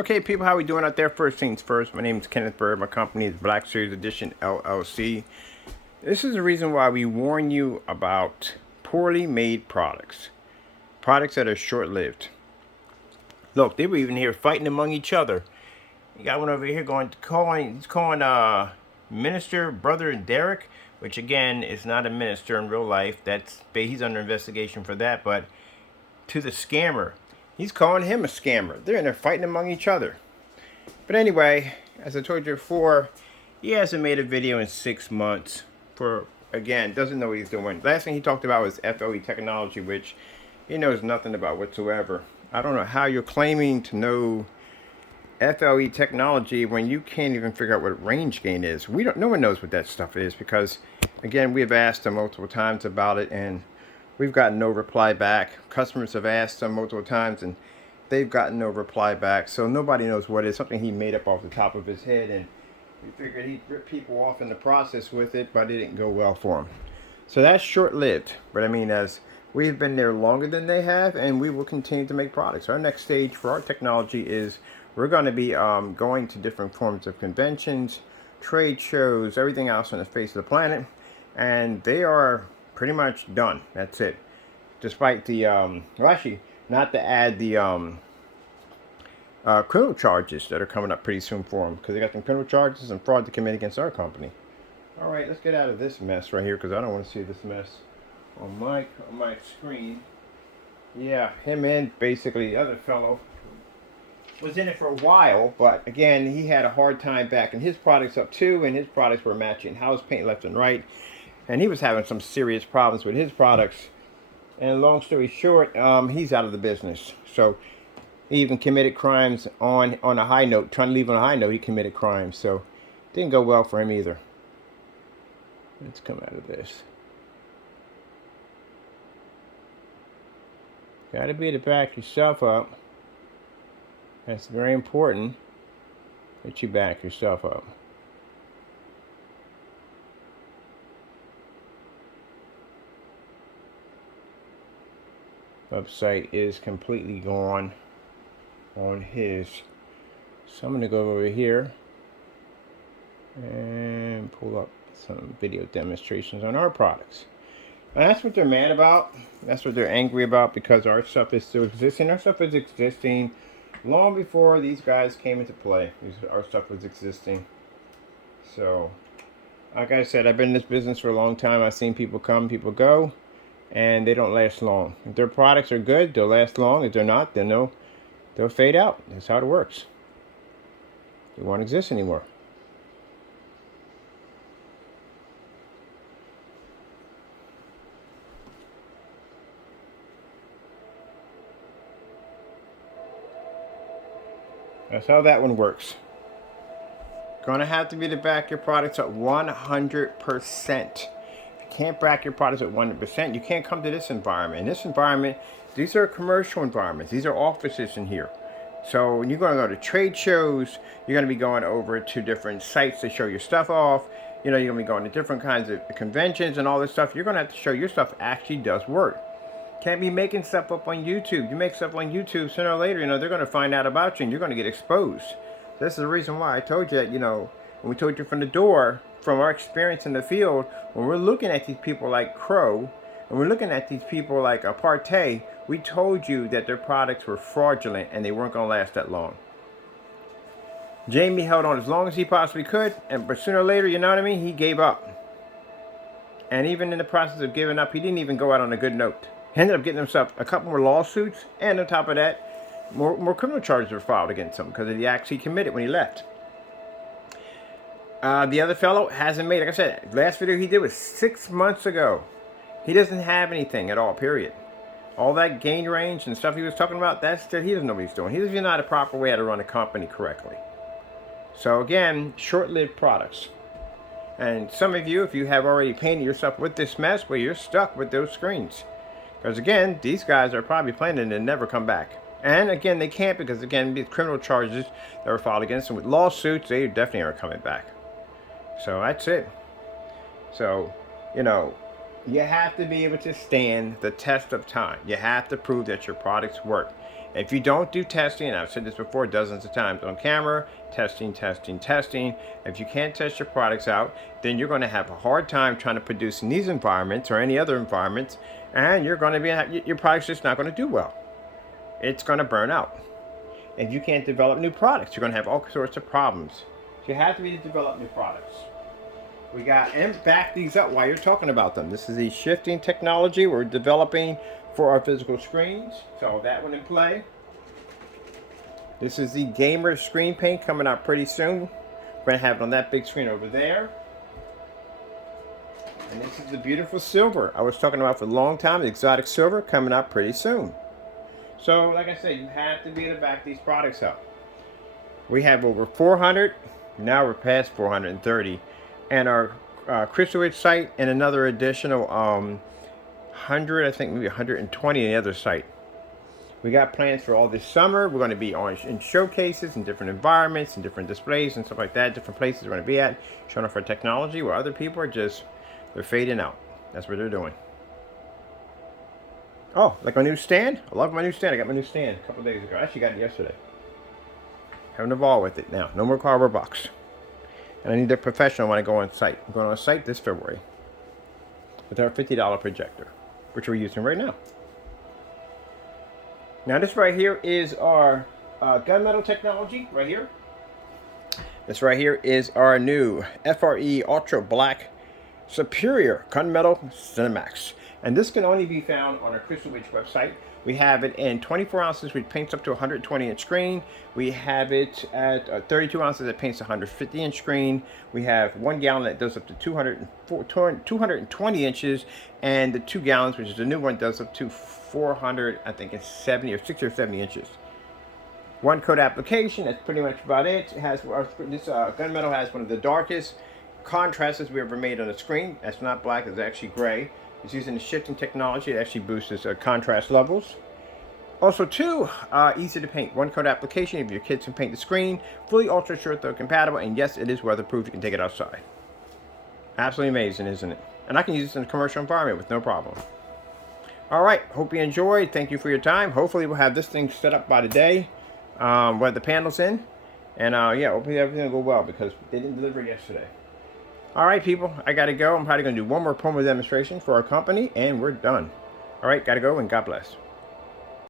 Okay, people, how we doing out there? First things first, my name is Kenneth Bird. My company is Black Series Edition LLC. This is the reason why we warn you about poorly made products. Products that are short-lived. Look, they were even here fighting among each other. You got one over here he's calling Minister Brother Derek, which again is not a minister in real life. He's under investigation for that, but to the scammer. He's calling him a scammer. They're in there fighting among each other. But anyway, as I told you before, he hasn't made a video in 6 months. Doesn't know what he's doing. Last thing he talked about was FLE technology, which he knows nothing about whatsoever. I don't know how you're claiming to know FLE technology when you can't even figure out what range gain is. No one knows what that stuff is because, again, we have asked him multiple times about it and we've gotten no reply back. Customers have asked him multiple times and they've gotten no reply back. So nobody knows what it is. Something he made up off the top of his head, and we figured he'd rip people off in the process with it, but it didn't go well for him. So that's short-lived. But I mean, as we've been there longer than they have, and we will continue to make products. Our next stage for our technology is we're going to be going to different forms of conventions, trade shows, everything else on the face of the planet, and they are pretty much done. That's it. Despite the not to add the criminal charges that are coming up pretty soon for them, because they got some criminal charges and fraud to commit against our company. All right, let's get out of this mess right here, because I don't want to see this mess on my screen. Yeah, him and basically the other fellow was in it for a while, but again, he had a hard time backing his products up too, and his products were matching house paint left and right. And he was having some serious problems with his products. And long story short, he's out of the business. So he even committed crimes on a high note. Trying to leave on a high note, he committed crimes. So it didn't go well for him either. Let's come out of this. Got to be able to back yourself up. That's very important that you back yourself up. Website is completely gone on his. So I'm going to go over here and pull up some video demonstrations on our products. And that's what they're mad about. That's what they're angry about, because our stuff is still existing. Our stuff is existing long before these guys came into play. Our stuff was existing. So, like I said, I've been in this business for a long time. I've seen people come, people go, and they don't last long. If their products are good, they'll last long. If they're not, then they'll fade out. That's how it works. They won't exist anymore. That's how that one works. Gonna have to be to back your products at 100%. Can't back your products at 100%. You can't come to this environment. In this environment, these are commercial environments. These are offices in here. So when you're going to go to trade shows, you're going to be going over to different sites to show your stuff off. You know, you're going to be going to different kinds of conventions and all this stuff. You're going to have to show your stuff actually does work. Can't be making stuff up on YouTube. You make stuff on YouTube, sooner or later, you know, they're going to find out about you and you're going to get exposed. This is the reason why I told you that, you know, when we told you from the door, from our experience in the field, when we're looking at these people like Crow, and we're looking at these people like Apartheid, we told you that their products were fraudulent and they weren't going to last that long. Jamie held on as long as he possibly could, but sooner or later, you know what I mean, he gave up. And even in the process of giving up, he didn't even go out on a good note. He ended up getting himself a couple more lawsuits, and on top of that, more criminal charges were filed against him because of the acts he committed when he left. The other fellow hasn't made, like I said, last video he did was 6 months ago. He doesn't have anything at all, period. All that gain range and stuff he was talking about, he doesn't know what he's doing. He doesn't even know the proper way how to run a company correctly. So again, short-lived products. And some of you, if you have already painted yourself with this mess, well, you're stuck with those screens. Because again, these guys are probably planning to never come back. And again, they can't, because again, the criminal charges that were filed against them with lawsuits, they definitely aren't coming back. So that's it. So, you know, you have to be able to stand the test of time. You have to prove that your products work. If you don't do testing, and I've said this before dozens of times on camera, testing, if you can't test your products out, then you're going to have a hard time trying to produce in these environments or any other environments, and you're going to be, your product's just not going to do well. It's going to burn out. If you can't develop new products, you're going to have all sorts of problems. So you have to be to develop new products. We got, and back these up while you're talking about them. This is the shifting technology we're developing for our physical screens. So that one in play. This is the gamer screen paint coming out pretty soon. We're going to have it on that big screen over there. And this is the beautiful silver I was talking about for a long time, the exotic silver, coming out pretty soon. So like I said, you have to be able to back these products up. We have over 400, now we're past 430. And our Crystal Ridge site and another additional 100, I think maybe 120 in the other site. We got plans for all this summer. We're going to be in showcases in different environments and different displays and stuff like that. Different places we're going to be at, showing off our technology where other people are just, they're fading out. That's what they're doing. Oh, like my new stand? I love my new stand. I got my new stand a couple days ago. I actually got it yesterday. Having a ball with it now. No more cardboard box. And I need a professional when I go on site. I'm going on site this February with our $50 projector, which we're using right now. Now this right here is our gunmetal technology, right here. This right here is our new FRE Ultra Black Superior Gunmetal Cinemax. And this can only be found on our Crystal Ridge website. We have it in 24 ounces, which paints up to a 120-inch screen. We have it at 32 ounces that paints a 150-inch screen. We have 1 gallon that does up to 220 inches, and the 2 gallons, which is the new one, does up to 400, I think it's 70 or 60 or 70 inches. One coat application, that's pretty much about it. It has this gunmetal has one of the darkest contrasts we ever made on a screen. That's not black, it's actually gray. It's using the shifting technology. It actually boosts its contrast levels. Also, easy to paint. One coat application if your kids can paint the screen. Fully ultra short throw compatible, and yes, it is weatherproof. You can take it outside. Absolutely amazing, isn't it? And I can use this in a commercial environment with no problem. All right, hope you enjoyed. Thank you for your time. Hopefully, we'll have this thing set up by today. With the panels in, and yeah, hopefully everything will go well because they didn't deliver yesterday. All right, people, I gotta go. I'm probably gonna do one more promo demonstration for our company, and we're done. All right, gotta go, and God bless.